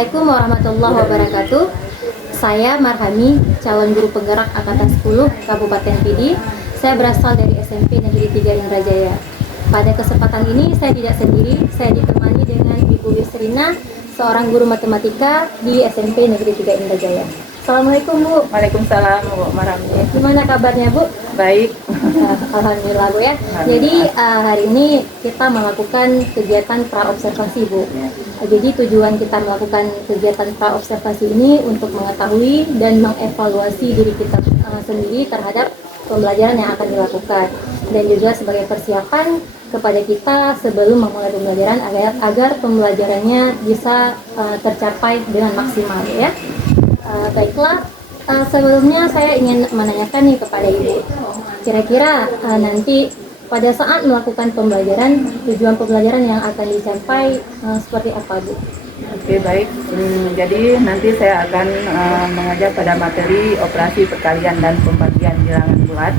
Assalamualaikum warahmatullahi wabarakatuh. Saya Marhami, calon guru penggerak Angkatan 10 Kabupaten Pidi. Saya berasal dari SMP Negeri 3 Indrajaya. Pada kesempatan ini saya tidak sendiri, saya ditemani dengan Ibu Yusrina, seorang guru matematika di SMP Negeri 3 Indrajaya. Assalamualaikum Bu. Waalaikumsalam Bu Marhami. Gimana kabarnya Bu? Baik. Alhamdulillah Bu ya. Jadi hari ini kita melakukan kegiatan praobservasi Bu. Jadi tujuan kita melakukan kegiatan praobservasi ini untuk mengetahui dan mengevaluasi diri kita sendiri terhadap pembelajaran yang akan dilakukan, dan juga sebagai persiapan kepada kita sebelum memulai pembelajaran agar pembelajarannya bisa tercapai dengan maksimal ya. Baiklah, sebelumnya saya ingin menanyakan nih kepada Ibu, kira-kira nanti pada saat melakukan pembelajaran, tujuan pembelajaran yang akan dicapai seperti apa Bu? Oke, baik. Jadi nanti saya akan mengajar pada materi operasi perkalian dan pembagian bilangan bulat,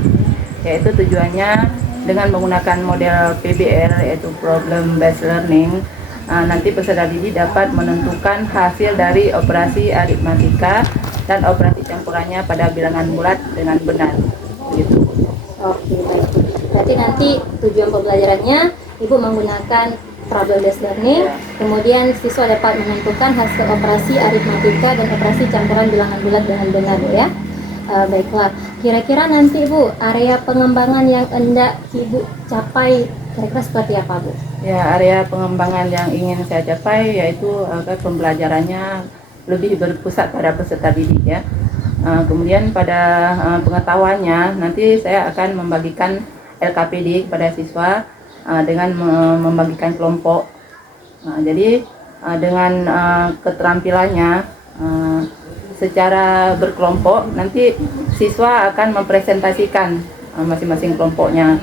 yaitu tujuannya dengan menggunakan model PBL, yaitu Problem Based Learning. Nanti peserta didik dapat menentukan hasil dari operasi aritmatika dan operasi campurannya pada bilangan bulat dengan benar. Gitu. Oke, baik. Berarti nanti tujuan pembelajarannya Ibu menggunakan problem based learning, kemudian siswa dapat menentukan hasil operasi aritmatika dan operasi campuran bilangan bulat dengan benar ya. Baiklah, kira-kira nanti Bu, area pengembangan yang hendak Ibu capai kira-kira seperti apa Bu? Ya, area pengembangan yang ingin saya capai yaitu agar pembelajarannya lebih berpusat pada peserta didik ya. Kemudian pada pengetahuannya nanti saya akan membagikan LKPD kepada siswa dengan membagikan kelompok. Jadi dengan keterampilannya secara berkelompok nanti siswa akan mempresentasikan masing-masing kelompoknya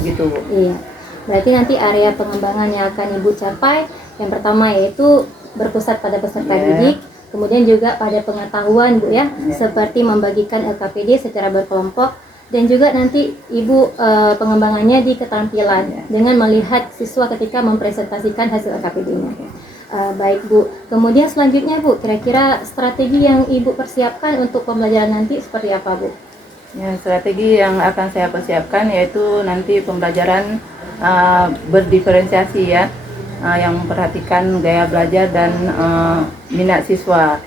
gitu. Iya. Berarti nanti area pengembangan yang akan Ibu capai yang pertama yaitu berpusat pada peserta didik, kemudian juga pada pengetahuan Bu ya, seperti membagikan LKPD secara berkelompok, dan juga nanti Ibu pengembangannya di keterampilan dengan melihat siswa ketika mempresentasikan hasil LKPD-nya. Baik Bu, kemudian selanjutnya Bu, kira-kira strategi yang Ibu persiapkan untuk pembelajaran nanti seperti apa Bu? Ya, strategi yang akan saya persiapkan yaitu nanti pembelajaran berdiferensiasi ya, yang memperhatikan gaya belajar dan minat siswa.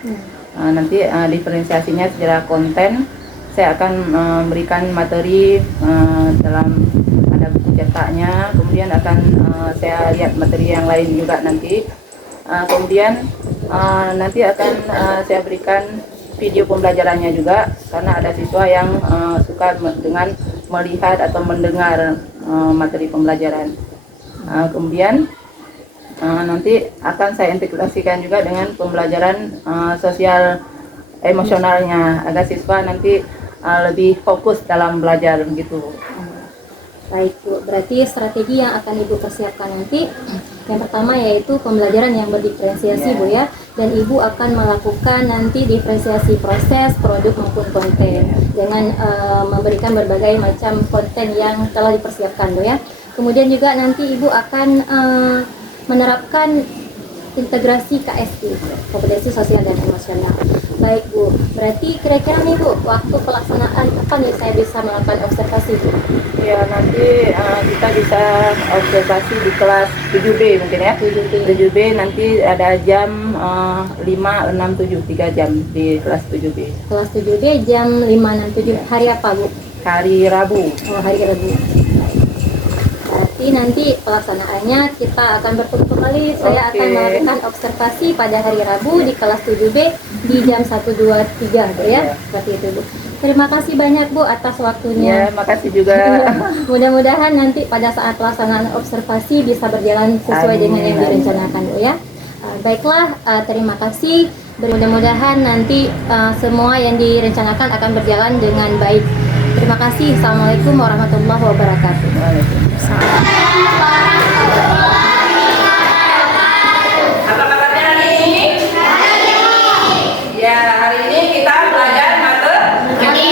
Nanti diferensiasinya secara konten, saya akan memberikan materi dalam ada buku cetaknya, kemudian akan saya lihat materi yang lain juga nanti. Kemudian nanti akan saya berikan video pembelajarannya juga, karena ada siswa yang suka dengan melihat atau mendengar materi pembelajaran. Kemudian nanti akan saya integrasikan juga dengan pembelajaran sosial emosionalnya agar siswa nanti lebih fokus dalam belajar begitu. Baik Bu, berarti strategi yang akan Ibu persiapkan nanti yang pertama yaitu pembelajaran yang berdiferensiasi Bu ya, dan Ibu akan melakukan nanti diferensiasi proses, produk maupun konten dengan memberikan berbagai macam konten yang telah dipersiapkan Bu ya. Kemudian juga nanti Ibu akan menerapkan integrasi KSI, kompetensi sosial dan emosional. Baik Bu, berarti kira-kira nih Bu, waktu pelaksanaan kapan nih saya bisa melakukan observasi Bu? Ya, nanti kita bisa observasi di kelas 7B mungkin ya. 7B nanti ada jam 5, 6, 7, 3 jam di kelas 7B. Kelas 7B jam 5, 6, 7. Hari apa Bu? Hari Rabu. Oh, hari Rabu. Berarti nanti pelaksanaannya kita akan bertemu kembali. Saya akan melakukan observasi pada hari Rabu di kelas 7B di jam 1, 2, 3 Bu ya. Seperti itu Bu. Terima kasih banyak Bu atas waktunya. Ya, makasih juga. Mudah-mudahan nanti pada saat pelaksanaan observasi bisa berjalan sesuai dengan yang direncanakan Bu ya. Baiklah, terima kasih. Mudah-mudahan nanti semua yang direncanakan akan berjalan dengan baik. Terima kasih. Assalamualaikum warahmatullahi wabarakatuh. Apa kabarnya hari ini? Ya, hari ini kita belajar matematika. Jadi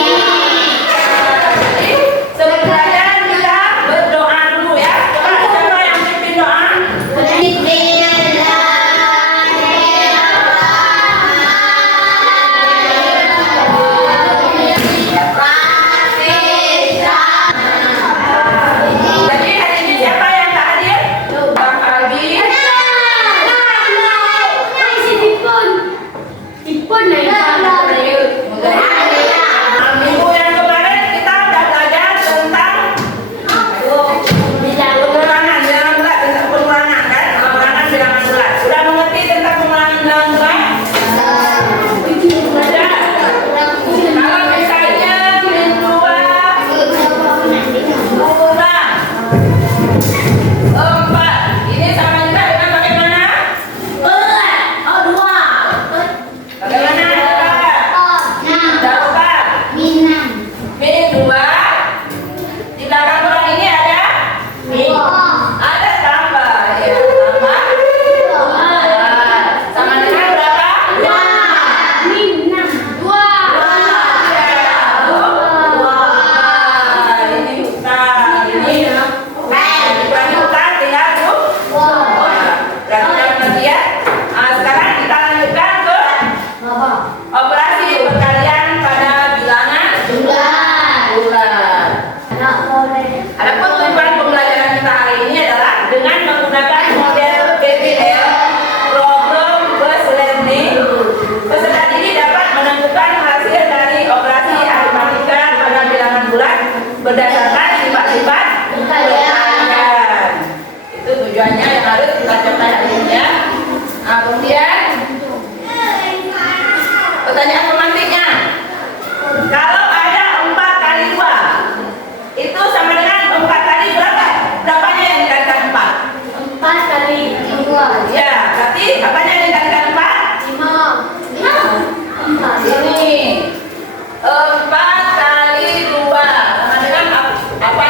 sebelum belajar kita berdoa dulu ya. Coba siapa yang pimpin doa? Kalau ada 4 kali 2, itu sama dengan 4 kali berapa? Berapanya yang dikalikan 4? 4 kali 2. Ya, berarti apanya yang dikalikan 4? 5. 4. Ini 4 kali 2 sama dengan apa?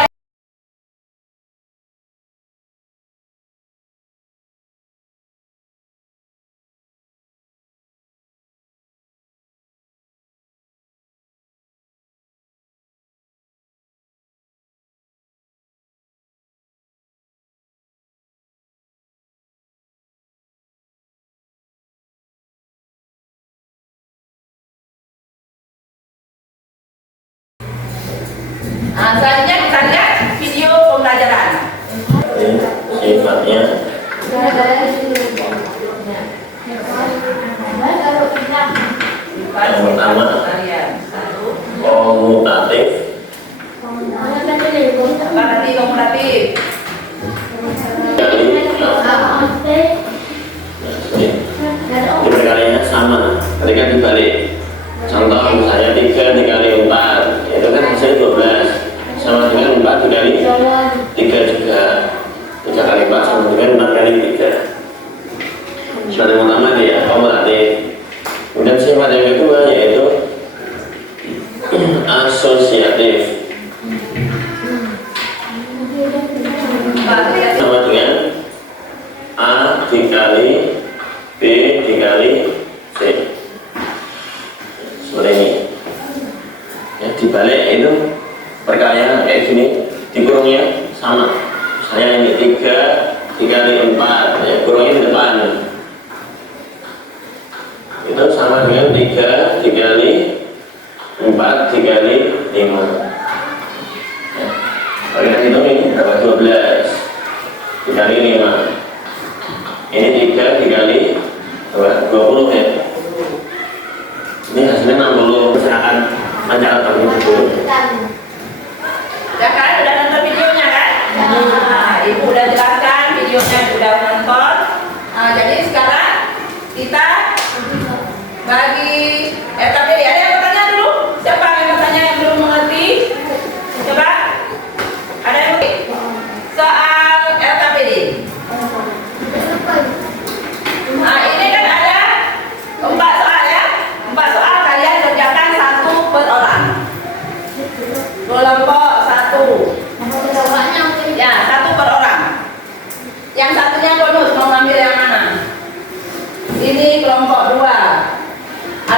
Nah, selanjutnya kita lihat video pembelajaran. Sifatnya yang pertama komutatif, Apa tadi komutatif? dibalikannya sama ketika dibalik. Contoh misalnya 3 dikali 4 itu kan hasilnya 12 sama dengan 4 dikali 3 juga. 3 kali 4 sama dengan 4 kali 3. Sifat yang pertama dia komutatif. Kemudian sifat yang kedua yaitu asosiatif, sama dengan A dikali B dikali C, seperti ini ya. Dibalik itu perkalian kayak gini, dikurungnya sama. Misalnya ini 3 dikali 4 ya, kurungnya di depan itu sama dengan 3 dikali 4 dikali 5 ya. Kalian hitung ini berapa? 12 dikali 5, ini 3 dikali 20 ya. Ini hasilnya 60. Silakan mencatat kami dulu. Ya kan, udah nonton videonya kan? Nah, ibu udah jelaskan videonya, udah nonton. Nah, jadi sekarang kita bagi RKPD. Ada yang bertanya dulu? Siapa yang bertanya yang belum mengerti? Coba. Ada yang mengerti? Soal RKPD. Nah, ini kan ada 4 soal ya. 4 soal kalian kerjakan 1 per orang. Kelompok 1. Ya, 1 per orang. Yang satunya bonus mau ngambil yang mana? Ini kelompok 2.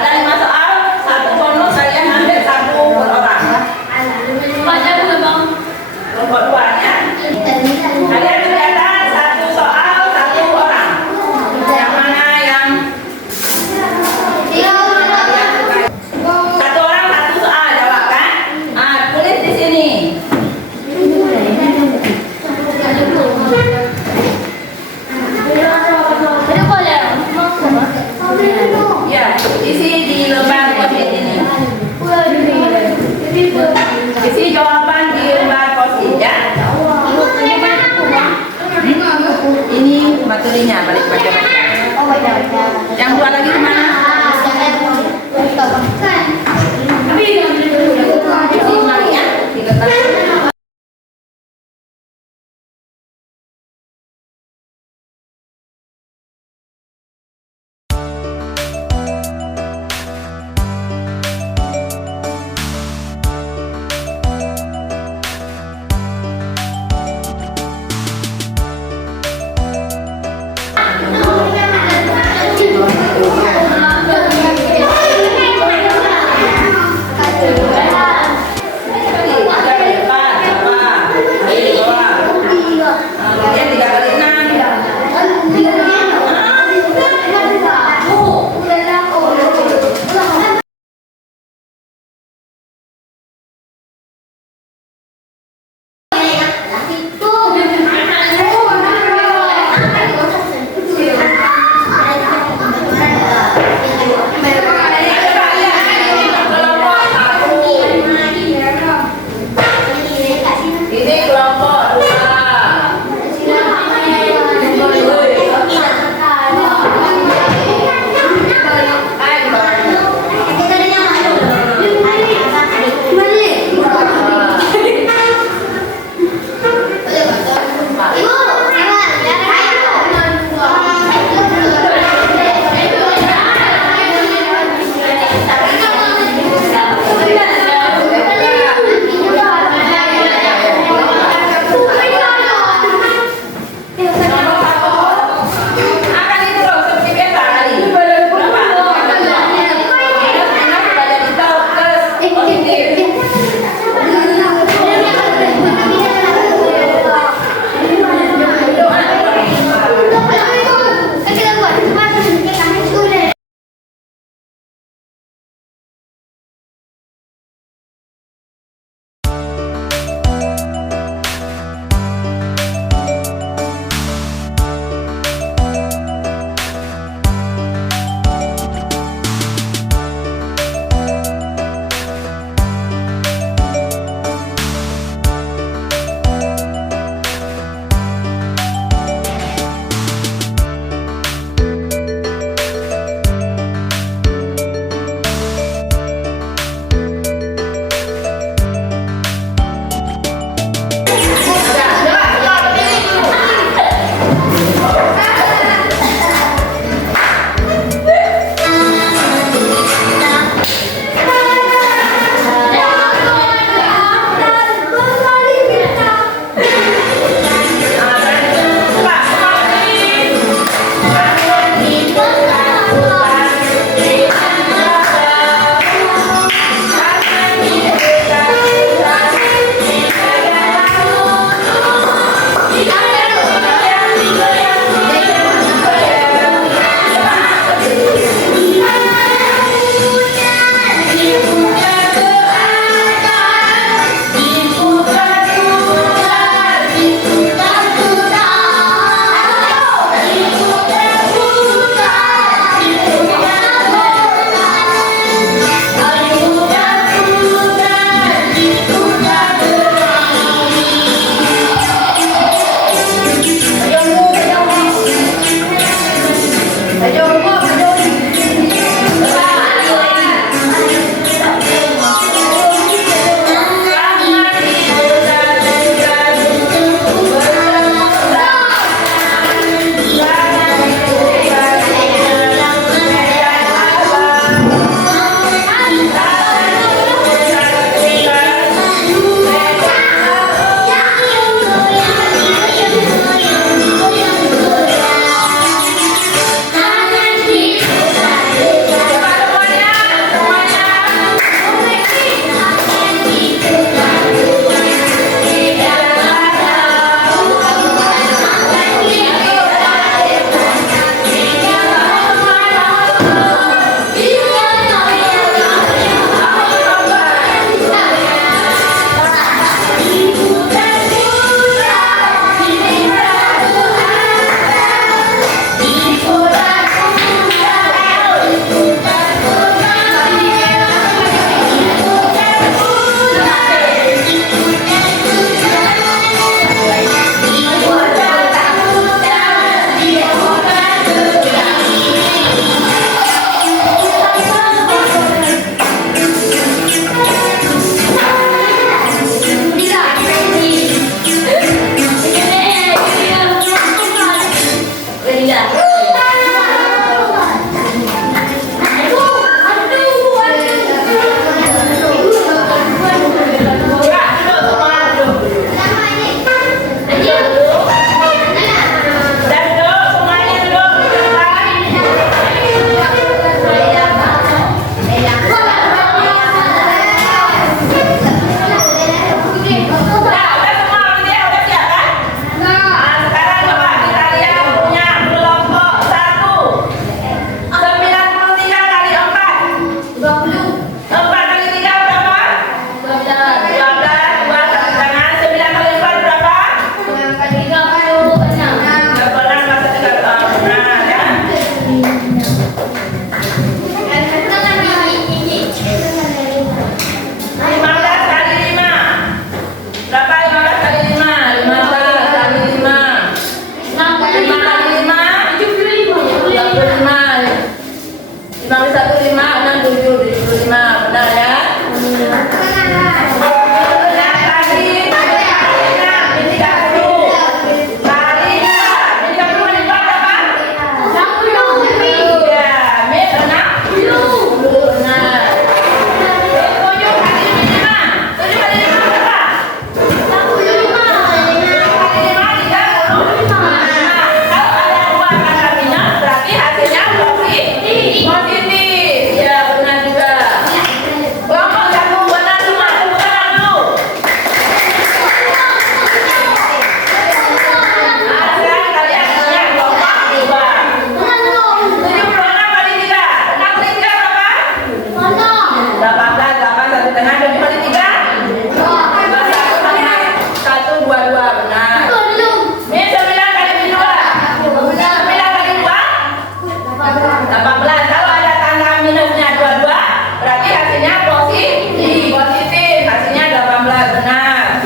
hasilnya positif, hasilnya 18 benar.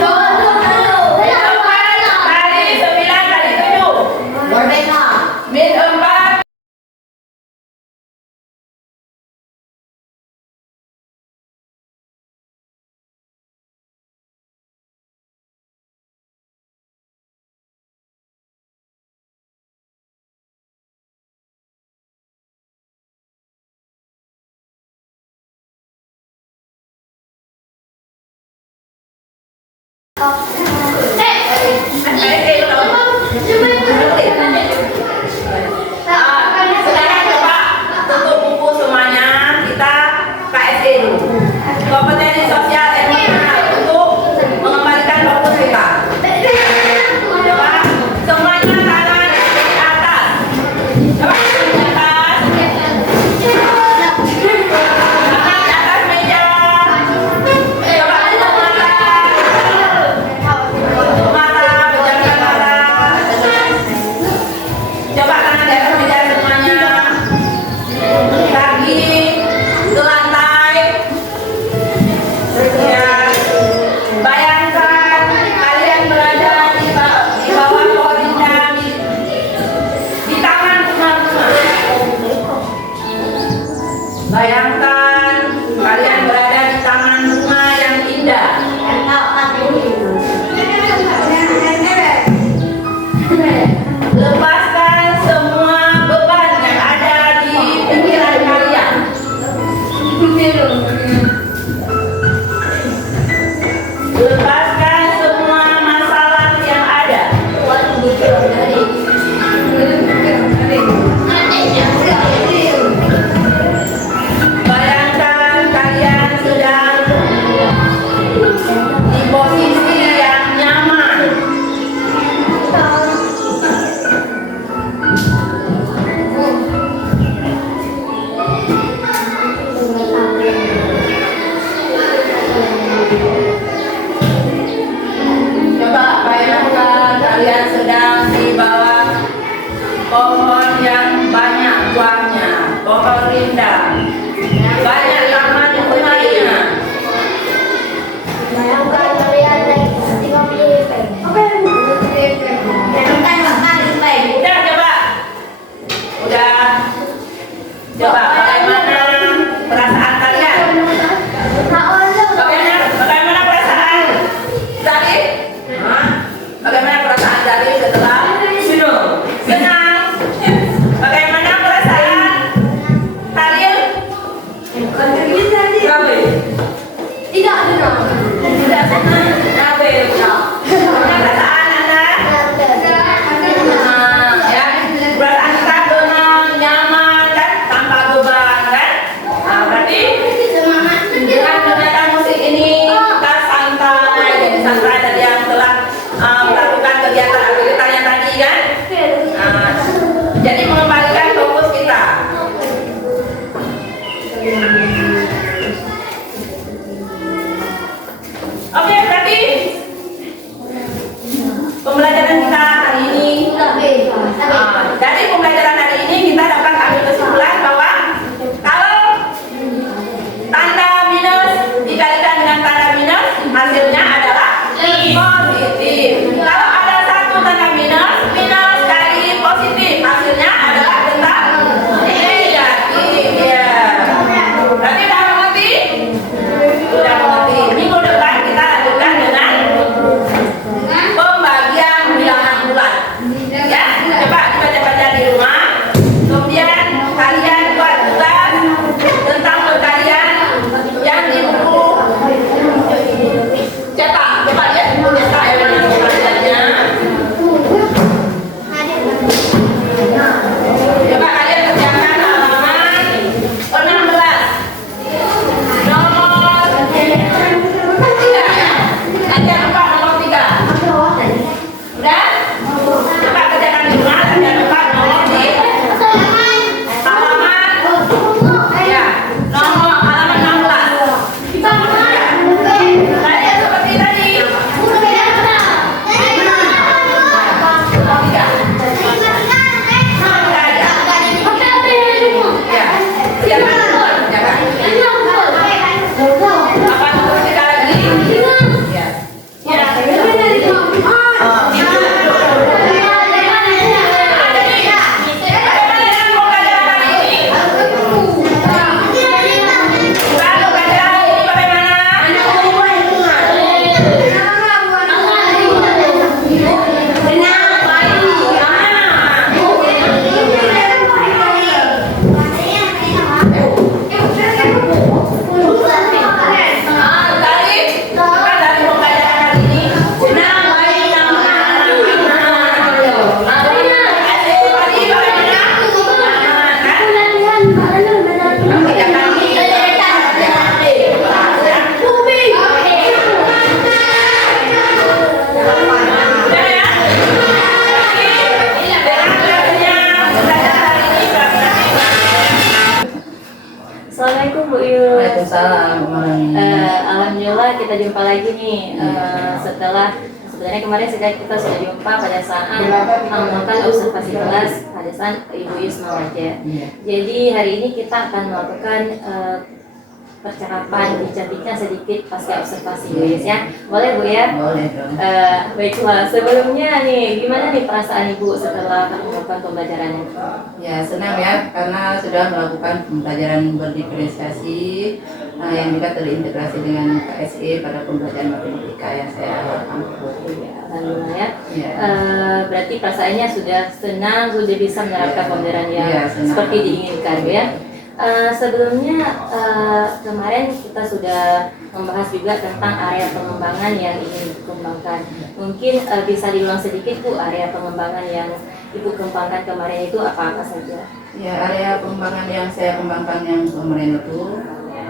Kali 9 kali 7 min 4. Sekarang coba tutup buku semuanya, kita KSE dulu. Kompetensi sosial emosional untuk mengembalikan fokus kita. Coba semuanya tangan di atas. Coba tangan di atas. Tangan di atas meja. Coba tutup mata. Tutup mata, pejamkan mata. Coba tangan di atas meja semuanya. Kaki ke lantai. Ya. Bayangkan kalian berada di bawah pohon indah di taman bunga-bunga. Bayangkan kalian berada di taman bunga yang indah. Lepaskan semua beban yang ada di pikiran kalian. Lepaskan semua masalah yang ada. Bayangkan kalian sedang di posisi yang nyaman. Coba bayangkan kalian sedang di bawah pohon yang banyak buahnya, pohon rindang, banyak taman bunganya. Udah coba, udah. Coba bagaimana perasaan kalian? Bagaimana perasaan Zari? Bagaimana perasaan Zari setelah minum? Senang. Bagaimana perasaan Halil? Tidak senang. Tidak senang. Bagaimana perasaan Anda? Ya, perasaan kita tenang, nyaman kan, tanpa beban kan? Nah, berarti dengan mendengarkan musik ini kita santai, jadi santai dari yang telah melakukan kegiatan aktivitas yang tadi kan? Nah, jadi mengembalikan fokus kita. Oke, berarti pembelajaran kita hari ini, dari pembelajaran hari ini kita dapat ambil kesimpulan bahwa kalau tanda minus dikalikan dengan tanda minus, hasilnya adalah positif. Kalau ada satu tanda minus, minus kali positif, hasilnya adalah tetap negatif. Ya. Berarti udah mengerti? Sudah mengerti. Minggu depan kita lanjutkan dengan pembagian bilangan bulan. Ya, coba dibaca-baca di rumah. Kemudian kalian buat tugas tentang perkalian yang di buku cetak. Coba lihat buku cetak Alhamdulillah kita jumpa lagi nih setelah sebenarnya kemarin kita sudah jumpa pada saat melakukan observasi kelas pada saat Ibu Yusma wajah. Jadi hari ini kita akan melakukan percakapan bincang-bincang sedikit pasca observasi Bu Yus ya. Boleh Bu ya? Boleh dong. Baiklah, sebelumnya nih gimana nih perasaan Ibu setelah melakukan pembelajarannya? Ya senang ya karena sudah melakukan pembelajaran berdiferensiasi yang juga terintegrasi dengan KSE pada pembelajaran matematika yang saya ambil. Alhamdulillah ya. Ya. Berarti perasaannya sudah senang, sudah bisa menerapkan pembelajaran yang seperti diinginkan Bu ya. Sebelumnya kemarin kita sudah membahas juga tentang area pengembangan yang ingin dikembangkan. Mungkin bisa diulang sedikit Bu, area pengembangan yang Ibu kembangkan kemarin itu apa saja? Ya, area pengembangan yang saya kembangkan yang kemarin itu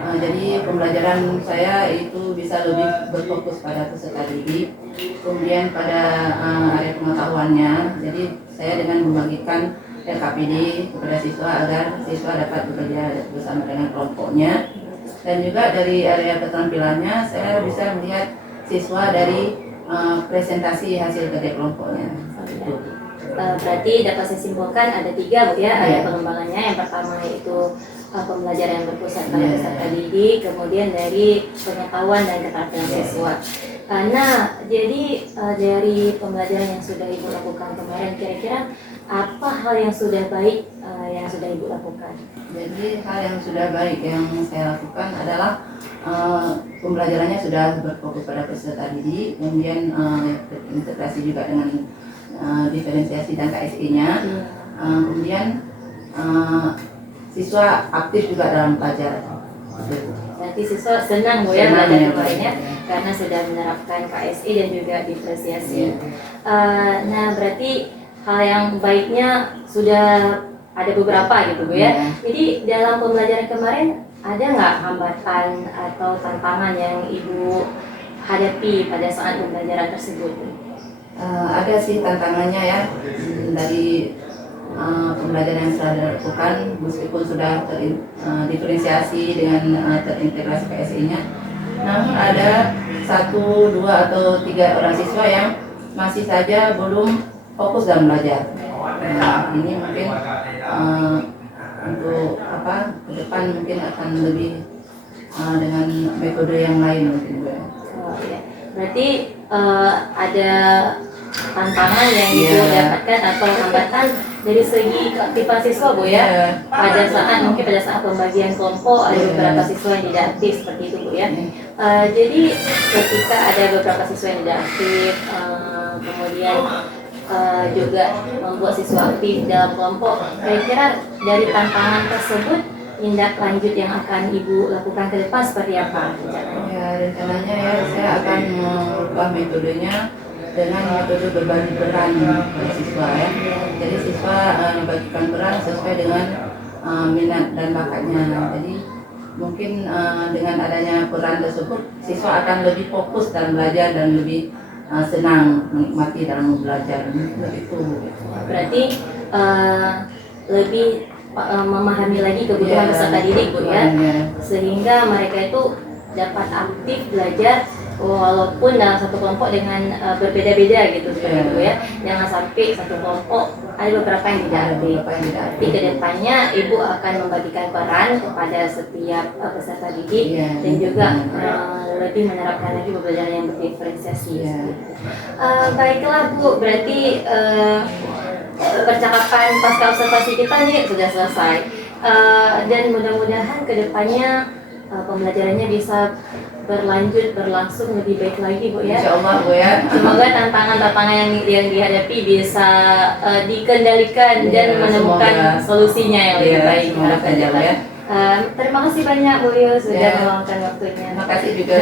jadi pembelajaran saya itu bisa lebih berfokus pada peserta didik, kemudian pada area pengetahuannya. Jadi saya dengan membagikan LKPD kepada siswa agar siswa dapat bekerja bersama dengan kelompoknya, dan juga dari area keterampilannya saya bisa melihat siswa dari presentasi hasil kerja kelompoknya. Berarti dapat saya simpulkan ada 3 Bu ya area pengembangannya. Yang pertama yaitu pembelajaran yang berpusat pada peserta didik, kemudian dari pengetahuan dan keterampilan siswa. Nah, jadi dari pembelajaran yang sudah Ibu lakukan kemarin, kira-kira apa hal yang sudah baik yang sudah Ibu lakukan? Jadi hal yang sudah baik yang saya lakukan adalah pembelajarannya sudah berfokus pada peserta didik, kemudian terintegrasi juga dengan diferensiasi dan KSE-nya, kemudian siswa aktif juga dalam belajar. Berarti siswa senang Bu ya belajar kemarinnya karena sudah menerapkan KSE dan juga diferensiasi. Nah, berarti hal yang baiknya sudah ada beberapa gitu Bu ya. Jadi dalam pembelajaran kemarin ada nggak hambatan atau tantangan yang Ibu hadapi pada saat pembelajaran tersebut? Ada sih tantangannya ya dari pembelajaran yang sudah dilakukan, meskipun sudah diferensiasi dengan terintegrasi KSE-nya, namun ada 1, 2 atau 3 orang siswa yang masih saja belum fokus dalam belajar. Nah, ini mungkin untuk ke depan mungkin akan lebih dengan metode yang lain mungkin Bu. Ya. Berarti ada tantangan yang Ibu dapatkan atau hambatan dari segi keaktifan siswa Bu ya. Pada saat pembagian kelompok ada beberapa siswa yang tidak aktif seperti itu Bu ya. Jadi ketika ada beberapa siswa yang tidak aktif, kemudian juga membuat siswa aktif dalam kelompok, kira-kira dari tantangan tersebut tindak lanjut yang akan Ibu lakukan ke depan seperti apa? Ya, rencananya ya saya akan mengubah metodenya dengan metode berbagi peran pada siswa ya. Jadi siswa membagikan peran sesuai dengan minat dan bakatnya. Jadi mungkin dengan adanya peran tersebut siswa akan lebih fokus dalam belajar dan lebih senang menikmati dalam belajar. Begitu. Berarti lebih memahami lagi kebutuhan peserta didik Bu ya, sehingga mereka itu dapat aktif belajar walaupun dalam satu kelompok dengan berbeda-beda gitu seperti itu ya. Jangan sampai satu kelompok ada beberapa yang tidak aktif. Tapi kedepannya Ibu akan membagikan peran kepada setiap peserta didik dan juga lebih menerapkan lagi pembelajaran yang berdiferensiasi. Baiklah Bu, berarti percakapan pasca observasi kita nih sudah selesai, dan mudah-mudahan kedepannya pembelajarannya bisa berlangsung lebih baik lagi Bu ya. Insya Allah Bu ya. Semoga tantangan-tantangan yang dihadapi bisa dikendalikan dan menemukan solusinya yang lebih baik. Ya. Terima kasih banyak Bu Yus sudah meluangkan waktunya. Terima kasih juga.